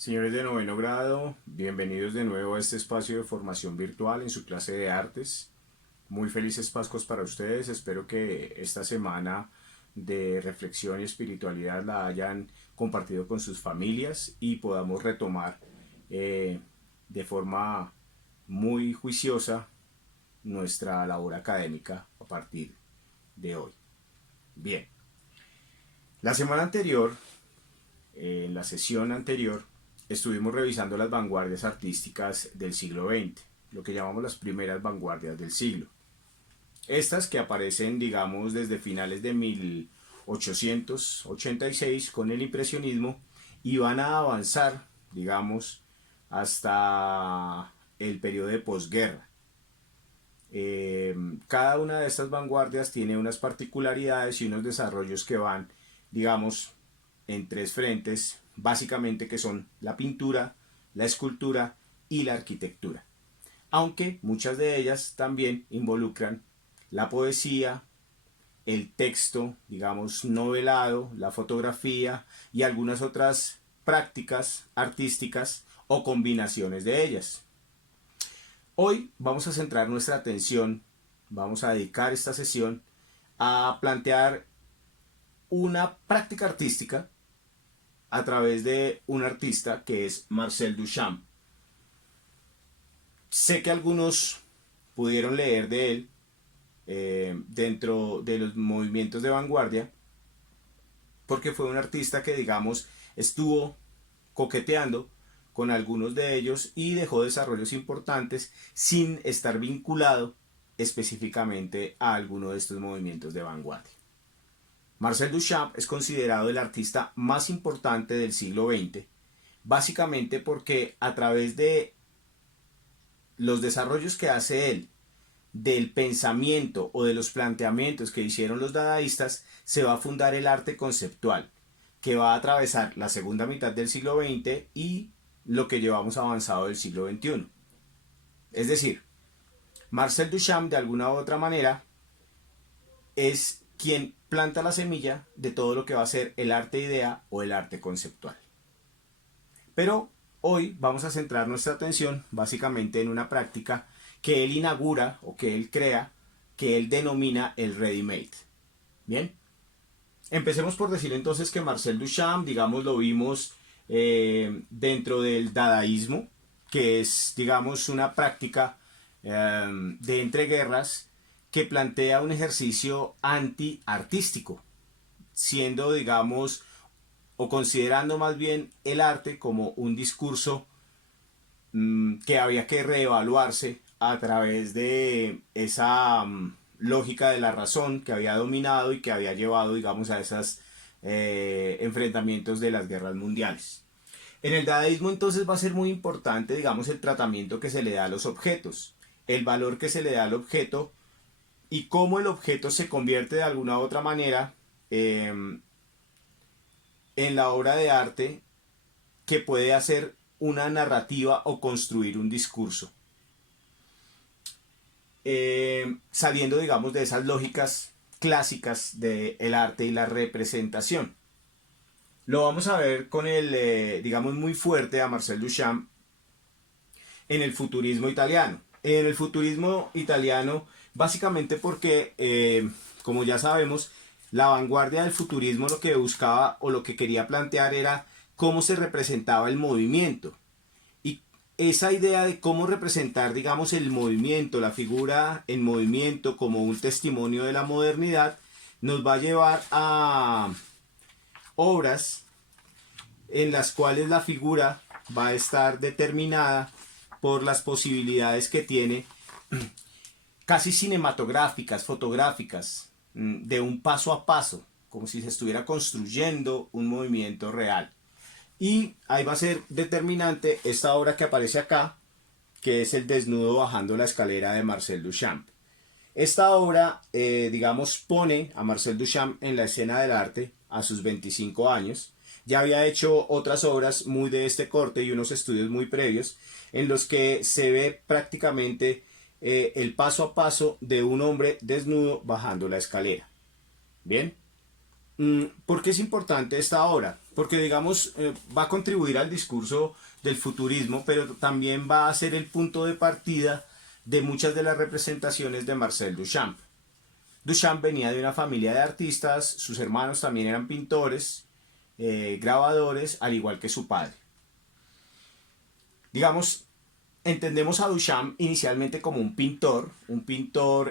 Señores de noveno grado, bienvenidos de nuevo a este espacio de formación virtual en su clase de artes. Muy felices Pascuas para ustedes. Espero que esta semana de reflexión y espiritualidad la hayan compartido con sus familias y podamos retomar de forma muy juiciosa nuestra labor académica a partir de hoy. Bien, la semana anterior, en la sesión anterior, estuvimos revisando las vanguardias artísticas del siglo XX, lo que llamamos las primeras vanguardias del siglo. Estas que aparecen, digamos, desde finales de 1886 con el impresionismo y van a avanzar, digamos, hasta el periodo de posguerra. Cada una de estas vanguardias tiene unas particularidades y unos desarrollos que van, digamos, en tres frentes, básicamente que son la pintura, la escultura y la arquitectura. Aunque muchas de ellas también involucran la poesía, el texto, digamos, novelado, la fotografía y algunas otras prácticas artísticas o combinaciones de ellas. Hoy vamos a centrar nuestra atención, vamos a dedicar esta sesión a plantear una práctica artística a través de un artista que es Marcel Duchamp. Sé que algunos pudieron leer de él dentro de los movimientos de vanguardia, porque fue un artista que, digamos, estuvo coqueteando con algunos de ellos y dejó desarrollos importantes sin estar vinculado específicamente a alguno de estos movimientos de vanguardia. Marcel Duchamp es considerado el artista más importante del siglo XX, básicamente porque a través de los desarrollos que hace él, del pensamiento o de los planteamientos que hicieron los dadaístas, se va a fundar el arte conceptual, que va a atravesar la segunda mitad del siglo XX y lo que llevamos avanzado del siglo XXI. Es decir, Marcel Duchamp de alguna u otra manera es quien planta la semilla de todo lo que va a ser el arte idea o el arte conceptual. Pero hoy vamos a centrar nuestra atención básicamente en una práctica que él inaugura o que él crea, que él denomina el ready-made. Bien, empecemos por decir entonces que Marcel Duchamp, digamos, lo vimos dentro del dadaísmo, que es, digamos, una práctica de entreguerras que plantea un ejercicio anti-artístico, siendo, digamos, o considerando más bien el arte como un discurso que había que reevaluarse a través de esa lógica de la razón que había dominado y que había llevado, digamos, a esos enfrentamientos de las guerras mundiales. En el dadaísmo entonces va a ser muy importante, digamos, el tratamiento que se le da a los objetos, el valor que se le da al objeto y cómo el objeto se convierte de alguna u otra manera en la obra de arte que puede hacer una narrativa o construir un discurso. Saliendo, digamos, de esas lógicas clásicas del arte y la representación. Lo vamos a ver con el, digamos, muy fuerte a Marcel Duchamp en el futurismo italiano. En el futurismo italiano, básicamente porque, como ya sabemos, la vanguardia del futurismo lo que buscaba o lo que quería plantear era cómo se representaba el movimiento. Y esa idea de cómo representar, digamos, el movimiento, la figura en movimiento como un testimonio de la modernidad, nos va a llevar a obras en las cuales la figura va a estar determinada por las posibilidades que tiene casi cinematográficas, fotográficas, de un paso a paso, como si se estuviera construyendo un movimiento real. Y ahí va a ser determinante esta obra que aparece acá, que es el desnudo bajando la escalera de Marcel Duchamp. Esta obra, digamos, pone a Marcel Duchamp en la escena del arte a sus 25 años. Ya había hecho otras obras muy de este corte y unos estudios muy previos en los que se ve prácticamente el paso a paso de un hombre desnudo bajando la escalera. Bien, ¿Por qué es importante esta obra? Porque, digamos, va a contribuir al discurso del futurismo, pero también va a ser el punto de partida de muchas de las representaciones de Marcel Duchamp. Duchamp venía de una familia de artistas, sus hermanos también eran pintores, grabadores, al igual que su padre. Digamos, entendemos a Duchamp inicialmente como un pintor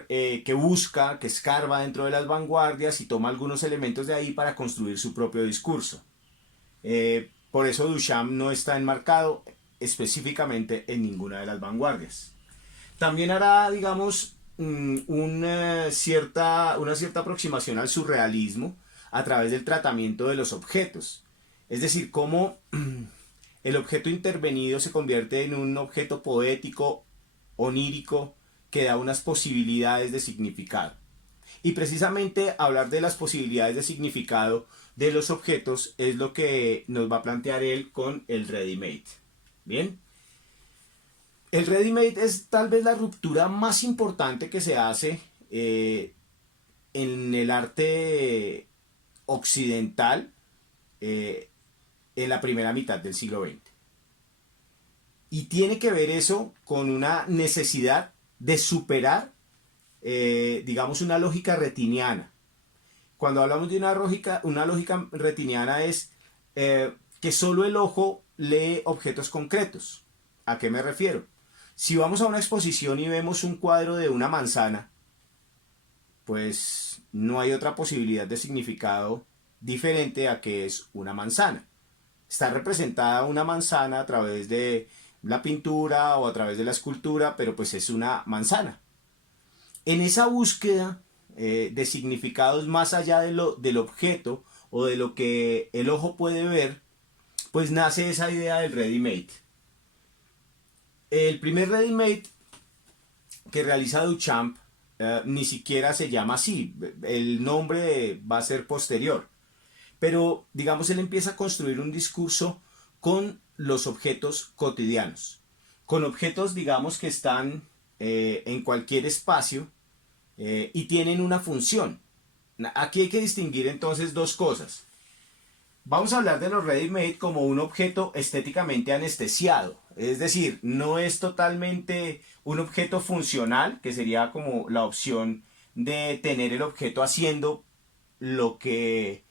que busca, que escarba dentro de las vanguardias y toma algunos elementos de ahí para construir su propio discurso. Por eso Duchamp no está enmarcado específicamente en ninguna de las vanguardias. También hará, digamos, una cierta aproximación al surrealismo a través del tratamiento de los objetos. Es decir, cómo el objeto intervenido se convierte en un objeto poético, onírico, que da unas posibilidades de significado. Y precisamente hablar de las posibilidades de significado de los objetos es lo que nos va a plantear él con el ready-made. Bien. El ready-made es tal vez la ruptura más importante que se hace en el arte occidental en la primera mitad del siglo XX. Y tiene que ver eso con una necesidad de superar, digamos, una lógica retiniana. Cuando hablamos de una lógica retiniana es que solo el ojo lee objetos concretos. ¿A qué me refiero? Si vamos a una exposición y vemos un cuadro de una manzana, pues no hay otra posibilidad de significado diferente a que es una manzana. Está representada una manzana a través de la pintura o a través de la escultura, pero pues es una manzana. En esa búsqueda de significados más allá del objeto o de lo que el ojo puede ver, pues nace esa idea del ready-made. El primer ready-made que realiza Duchamp ni siquiera se llama así, el nombre va a ser posterior. Pero, digamos, él empieza a construir un discurso con los objetos cotidianos, con objetos, digamos, que están en cualquier espacio y tienen una función. Aquí hay que distinguir entonces dos cosas. Vamos a hablar de los ready-made como un objeto estéticamente anestesiado, es decir, no es totalmente un objeto funcional, que sería como la opción de tener el objeto haciendo lo que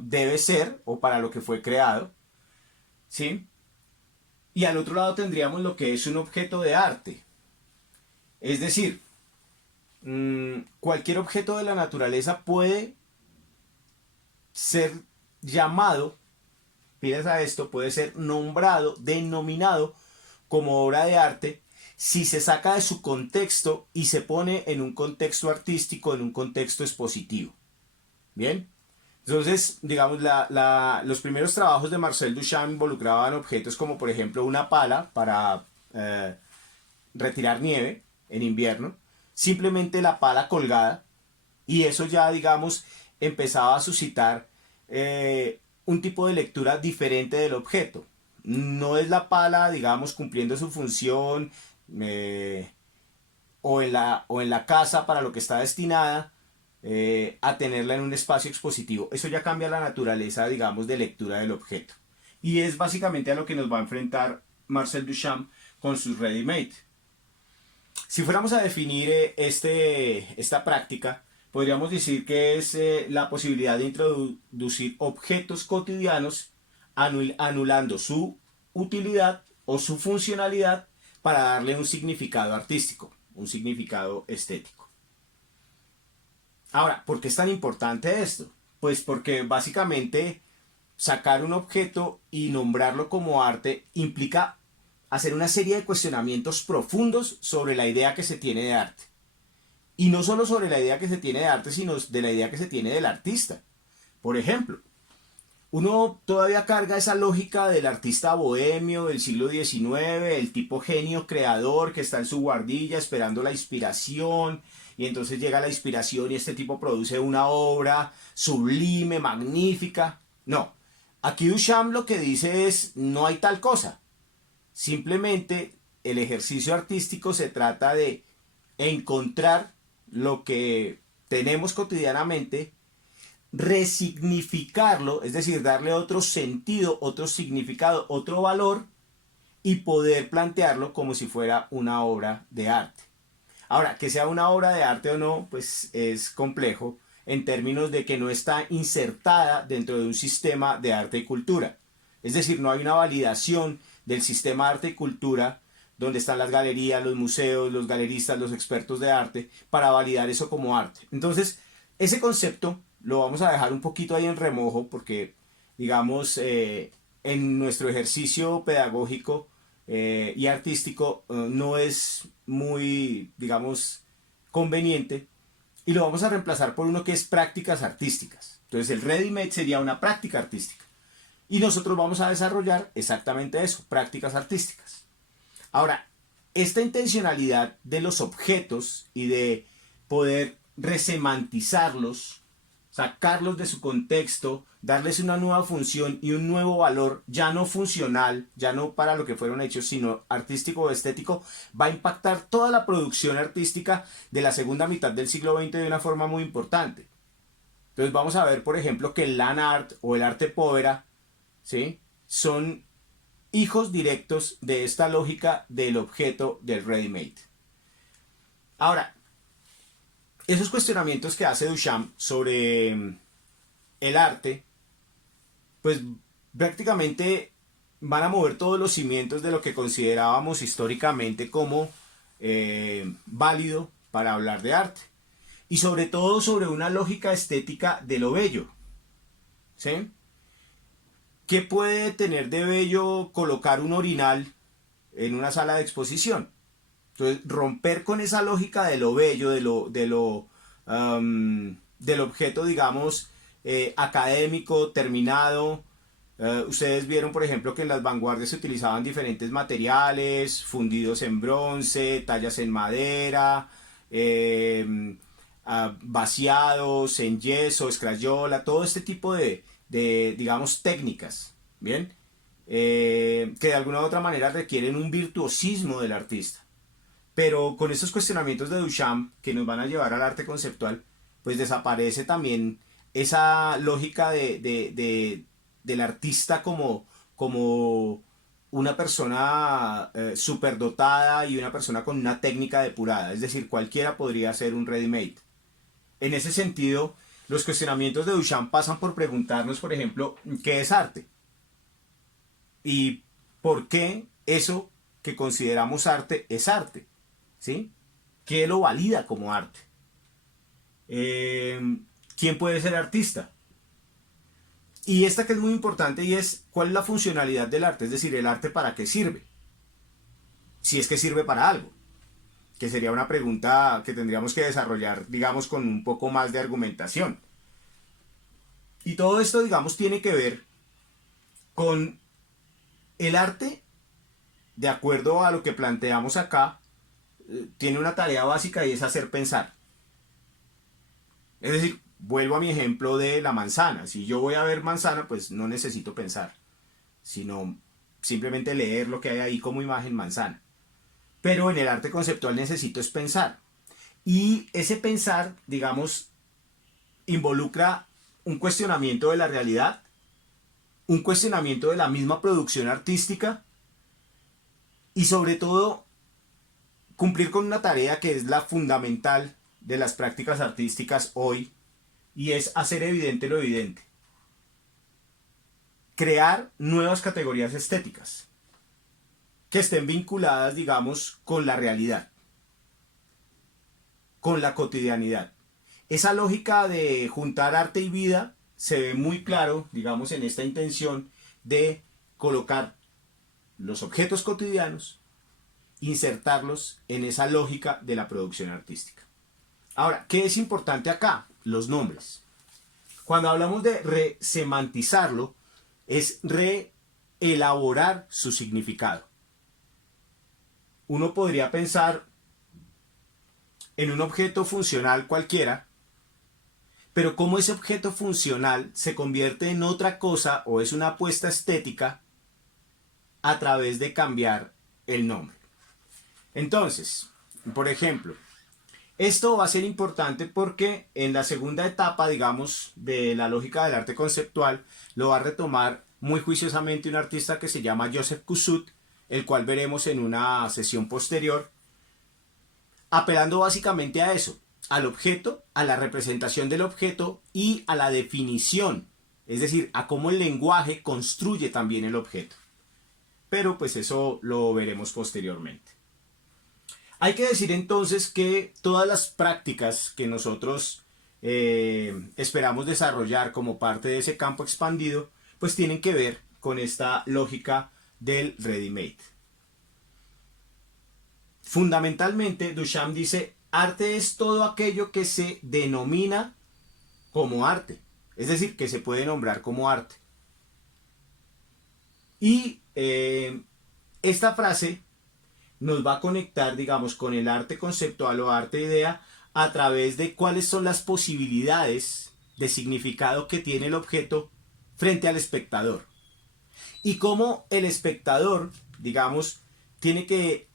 debe ser o para lo que fue creado, ¿sí? Y al otro lado tendríamos lo que es un objeto de arte, es decir, cualquier objeto de la naturaleza puede ser llamado, piensa esto, puede ser nombrado, denominado como obra de arte si se saca de su contexto y se pone en un contexto artístico, en un contexto expositivo. Bien, entonces, digamos, los primeros trabajos de Marcel Duchamp involucraban objetos como, por ejemplo, una pala para retirar nieve en invierno, simplemente la pala colgada, y eso ya, digamos, empezaba a suscitar un tipo de lectura diferente del objeto. No es la pala, digamos, cumpliendo su función o en la casa para lo que está destinada a tenerla en un espacio expositivo. Eso ya cambia la naturaleza, digamos, de lectura del objeto. Y es básicamente a lo que nos va a enfrentar Marcel Duchamp con sus ready-made. Si fuéramos a definir esta práctica, podríamos decir que es la posibilidad de introducir objetos cotidianos anulando su utilidad o su funcionalidad para darle un significado artístico, un significado estético. Ahora, ¿por qué es tan importante esto? Pues porque básicamente sacar un objeto y nombrarlo como arte implica hacer una serie de cuestionamientos profundos sobre la idea que se tiene de arte. Y no solo sobre la idea que se tiene de arte, sino de la idea que se tiene del artista. Por ejemplo, uno todavía carga esa lógica del artista bohemio del siglo XIX, el tipo genio creador que está en su guardilla esperando la inspiración, y entonces llega la inspiración y este tipo produce una obra sublime, magnífica. No, aquí Duchamp lo que dice es, no hay tal cosa. Simplemente el ejercicio artístico se trata de encontrar lo que tenemos cotidianamente, resignificarlo, es decir, darle otro sentido, otro significado, otro valor y poder plantearlo como si fuera una obra de arte. Ahora, que sea una obra de arte o no, pues es complejo en términos de que no está insertada dentro de un sistema de arte y cultura. Es decir, no hay una validación del sistema de arte y cultura donde están las galerías, los museos, los galeristas, los expertos de arte, para validar eso como arte. Entonces, ese concepto lo vamos a dejar un poquito ahí en remojo porque, digamos, en nuestro ejercicio pedagógico y artístico no es muy, digamos, conveniente y lo vamos a reemplazar por uno que es prácticas artísticas. Entonces el ready-made sería una práctica artística y nosotros vamos a desarrollar exactamente eso, prácticas artísticas. Ahora, esta intencionalidad de los objetos y de poder resemantizarlos, sacarlos de su contexto, darles una nueva función y un nuevo valor, ya no funcional, ya no para lo que fueron hechos, sino artístico o estético, va a impactar toda la producción artística de la segunda mitad del siglo XX de una forma muy importante. Entonces vamos a ver, por ejemplo, que el land art o el arte povera, ¿sí?, son hijos directos de esta lógica del objeto del ready-made. Ahora, esos cuestionamientos que hace Duchamp sobre el arte, pues prácticamente van a mover todos los cimientos de lo que considerábamos históricamente como válido para hablar de arte. Y sobre todo sobre una lógica estética de lo bello. ¿Sí? ¿Qué puede tener de bello colocar un orinal en una sala de exposición? Entonces, romper con esa lógica de lo bello, del objeto, digamos, académico, terminado. Ustedes vieron, por ejemplo, que en las vanguardias se utilizaban diferentes materiales, fundidos en bronce, tallas en madera, vaciados en yeso, escrayola, todo este tipo de digamos, técnicas, ¿bien? Que de alguna u otra manera requieren un virtuosismo del artista. Pero con estos cuestionamientos de Duchamp que nos van a llevar al arte conceptual, pues desaparece también esa lógica del artista como una persona superdotada y una persona con una técnica depurada. Es decir, cualquiera podría ser un ready-made. En ese sentido, los cuestionamientos de Duchamp pasan por preguntarnos, por ejemplo, ¿qué es arte? ¿Y por qué eso que consideramos arte es arte? ¿Sí? ¿Qué lo valida como arte? ¿Quién puede ser artista? Y esta que es muy importante y es ¿cuál es la funcionalidad del arte? Es decir, ¿el arte para qué sirve? Si es que sirve para algo. Que sería una pregunta que tendríamos que desarrollar, digamos, con un poco más de argumentación. Y todo esto, digamos, tiene que ver con el arte, de acuerdo a lo que planteamos acá, tiene una tarea básica y es hacer pensar. Es decir, vuelvo a mi ejemplo de la manzana. Si yo voy a ver manzana, pues no necesito pensar, sino simplemente leer lo que hay ahí como imagen manzana. Pero en el arte conceptual necesito es pensar. Y ese pensar, digamos, involucra un cuestionamiento de la realidad, un cuestionamiento de la misma producción artística y sobre todo cumplir con una tarea que es la fundamental de las prácticas artísticas hoy y es hacer evidente lo evidente. Crear nuevas categorías estéticas que estén vinculadas, digamos, con la realidad, con la cotidianidad. Esa lógica de juntar arte y vida se ve muy claro, digamos, en esta intención de colocar los objetos cotidianos, insertarlos en esa lógica de la producción artística. Ahora, ¿qué es importante acá? Los nombres. Cuando hablamos de resemantizarlo, es reelaborar su significado. Uno podría pensar en un objeto funcional cualquiera, pero cómo ese objeto funcional se convierte en otra cosa o es una apuesta estética a través de cambiar el nombre. Entonces, por ejemplo, Esto va a ser importante porque en la segunda etapa, digamos, de la lógica del arte conceptual, lo va a retomar muy juiciosamente un artista que se llama Joseph Kosuth, el cual veremos en una sesión posterior, apelando básicamente a eso, al objeto, a la representación del objeto y a la definición, es decir, a cómo el lenguaje construye también el objeto. Pero pues eso lo veremos posteriormente. Hay que decir entonces que todas las prácticas que nosotros esperamos desarrollar como parte de ese campo expandido, pues tienen que ver con esta lógica del ready-made. Fundamentalmente, Duchamp dice, arte es todo aquello que se denomina como arte, es decir, que se puede nombrar como arte. Y esta frase nos va a conectar, digamos, con el arte conceptual o arte idea a través de cuáles son las posibilidades de significado que tiene el objeto frente al espectador. Y cómo el espectador, digamos, tiene que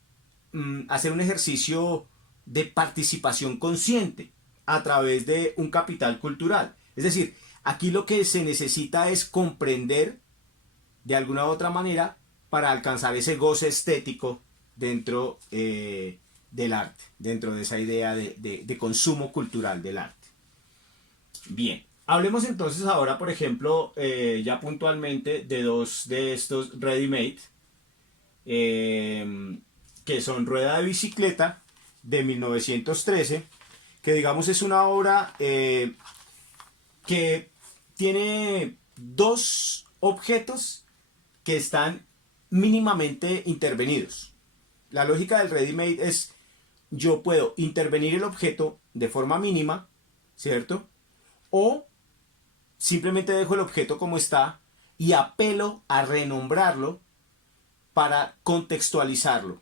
hacer un ejercicio de participación consciente a través de un capital cultural. Es decir, aquí lo que se necesita es comprender de alguna u otra manera para alcanzar ese goce estético dentro del arte, dentro de esa idea de consumo cultural del arte. Bien, hablemos entonces ahora, por ejemplo, ya puntualmente de dos de estos ready-made, que son Rueda de Bicicleta de 1913, que digamos es una obra que tiene dos objetos que están mínimamente intervenidos. La lógica del ready-made es, yo puedo intervenir el objeto de forma mínima, ¿cierto? O simplemente dejo el objeto como está y apelo a renombrarlo para contextualizarlo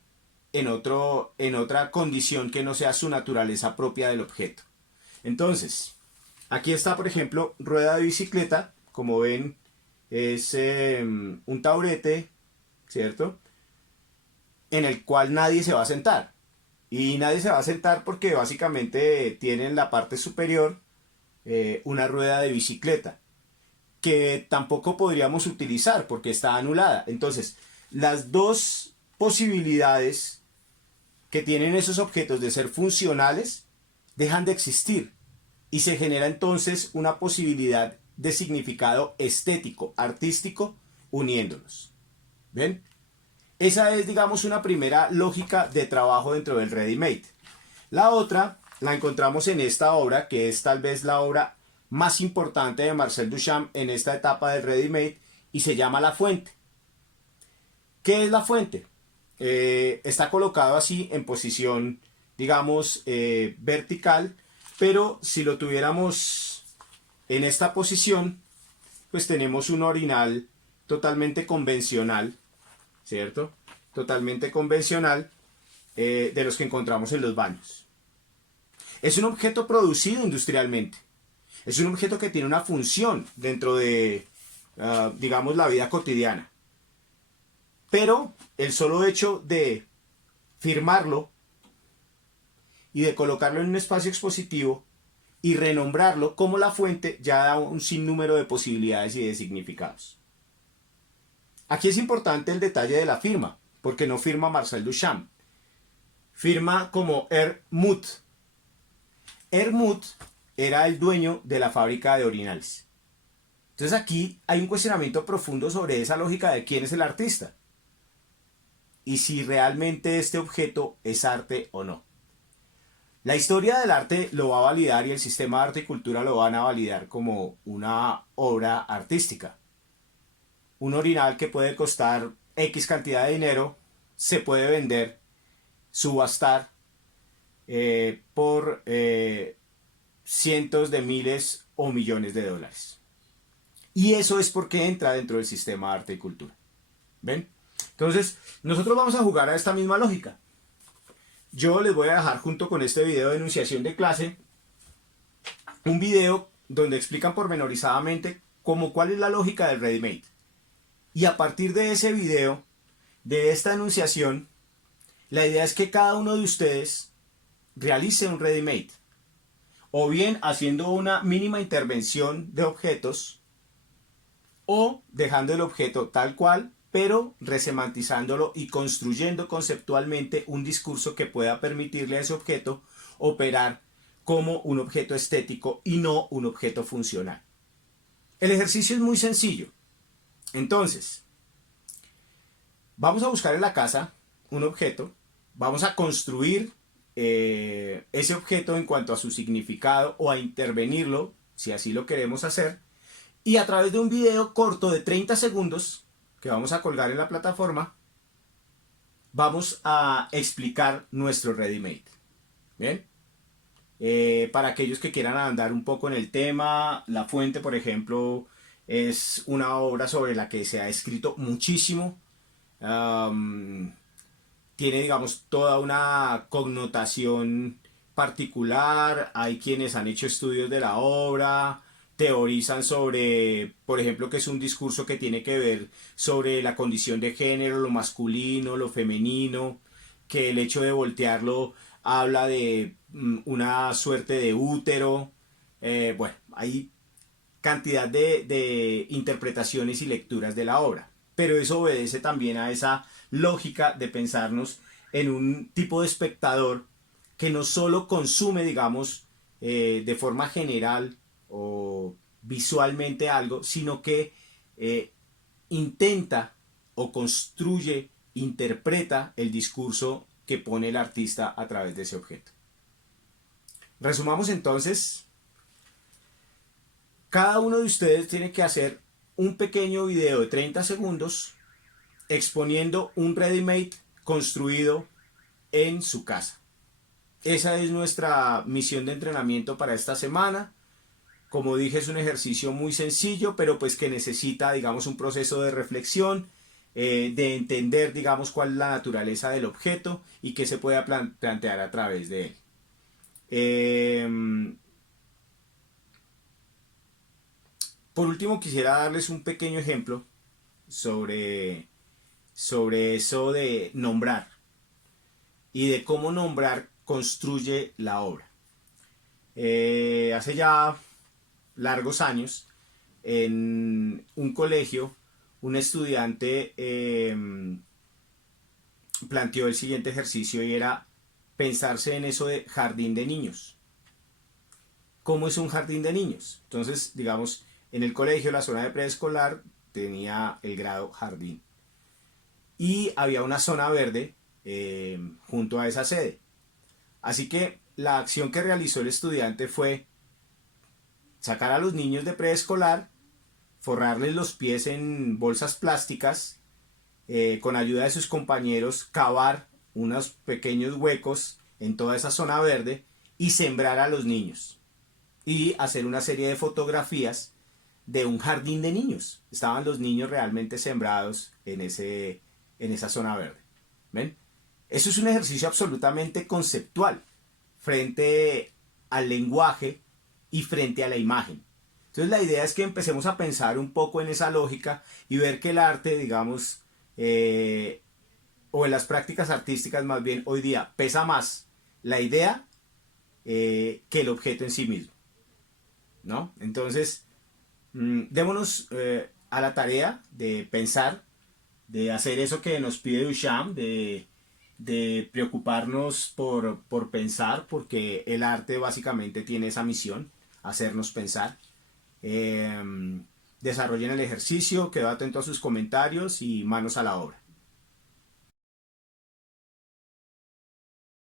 en otra condición que no sea su naturaleza propia del objeto. Entonces, aquí está, por ejemplo, Rueda de Bicicleta. Como ven, es un taburete, ¿cierto?, en el cual nadie se va a sentar. Y nadie se va a sentar porque básicamente tiene en la parte superior una rueda de bicicleta que tampoco podríamos utilizar porque está anulada. Entonces, las dos posibilidades que tienen esos objetos de ser funcionales dejan de existir y se genera entonces una posibilidad de significado estético, artístico, uniéndolos. ¿Ven? Esa es, digamos, una primera lógica de trabajo dentro del ready-made. La otra la encontramos en esta obra, que es tal vez la obra más importante de Marcel Duchamp en esta etapa del ready-made, y se llama La Fuente. ¿Qué es La Fuente? Está colocado así en posición, digamos, vertical, pero si lo tuviéramos en esta posición, pues tenemos un orinal totalmente convencional, ¿cierto? Totalmente convencional, de los que encontramos en los baños. Es un objeto producido industrialmente. Es un objeto que tiene una función dentro de, digamos, la vida cotidiana. Pero el solo hecho de firmarlo y de colocarlo en un espacio expositivo y renombrarlo como La Fuente ya da un sinnúmero de posibilidades y de significados. Aquí es importante el detalle de la firma, porque no firma Marcel Duchamp. Firma como Hermuth. Hermuth era el dueño de la fábrica de orinales. Entonces aquí hay un cuestionamiento profundo sobre esa lógica de quién es el artista y si realmente este objeto es arte o no. La historia del arte lo va a validar y el sistema de arte y cultura lo van a validar como una obra artística. Un orinal que puede costar X cantidad de dinero se puede vender, subastar por cientos de miles o millones de dólares. Y eso es porque entra dentro del sistema de arte y cultura. ¿Ven? Entonces, nosotros vamos a jugar a esta misma lógica. Yo les voy a dejar junto con este video de enunciación de clase un video donde explican pormenorizadamente cuál es la lógica del ready-made. Y a partir de ese video, de esta enunciación, la idea es que cada uno de ustedes realice un ready-made, o bien haciendo una mínima intervención de objetos, o dejando el objeto tal cual, pero resemantizándolo y construyendo conceptualmente un discurso que pueda permitirle a ese objeto operar como un objeto estético y no un objeto funcional. El ejercicio es muy sencillo. Entonces, vamos a buscar en la casa un objeto, vamos a construir ese objeto en cuanto a su significado o a intervenirlo, si así lo queremos hacer, y a través de un video corto de 30 segundos que vamos a colgar en la plataforma, vamos a explicar nuestro ready-made. ¿Bien? Para aquellos que quieran andar un poco en el tema, La Fuente, por ejemplo, es una obra sobre la que se ha escrito muchísimo. Tiene, digamos, toda una connotación particular. Hay quienes han hecho estudios de la obra, teorizan sobre, por ejemplo, que es un discurso que tiene que ver sobre la condición de género, lo masculino, lo femenino, que el hecho de voltearlo habla de una suerte de útero. Bueno, hay cantidad de interpretaciones y lecturas de la obra, pero eso obedece también a esa lógica de pensarnos en un tipo de espectador que no solo consume, digamos, de forma general o visualmente algo, sino que intenta o construye, interpreta el discurso que pone el artista a través de ese objeto. Resumamos entonces, cada uno de ustedes tiene que hacer un pequeño video de 30 segundos exponiendo un ready-made construido en su casa. Esa es nuestra misión de entrenamiento para esta semana. Como dije, es un ejercicio muy sencillo, pero pues que necesita, digamos, un proceso de reflexión, de entender, digamos, cuál es la naturaleza del objeto y qué se puede plantear a través de él. Por último, quisiera darles un pequeño ejemplo sobre eso de nombrar y de cómo nombrar construye la obra. Hace ya largos años, en un colegio, un estudiante planteó el siguiente ejercicio y era pensarse en eso de jardín de niños. ¿Cómo es un jardín de niños? Entonces, digamos, en el colegio, la zona de preescolar tenía el grado jardín. Y había una zona verde junto a esa sede. Así que la acción que realizó el estudiante fue sacar a los niños de preescolar, forrarles los pies en bolsas plásticas, con ayuda de sus compañeros, cavar unos pequeños huecos en toda esa zona verde y sembrar a los niños. Y hacer una serie de fotografías de un jardín de niños. Estaban los niños realmente sembrados en esa zona verde. ¿Ven? Eso es un ejercicio absolutamente conceptual frente al lenguaje y frente a la imagen. Entonces la idea es que empecemos a pensar un poco en esa lógica y ver que el arte, digamos, o en las prácticas artísticas más bien hoy día, pesa más la idea que el objeto en sí mismo, ¿no? Entonces, démonos a la tarea de pensar, de hacer eso que nos pide Duchamp, de preocuparnos por pensar, porque el arte básicamente tiene esa misión, hacernos pensar. Desarrollen el ejercicio, quedo atento a sus comentarios y manos a la obra.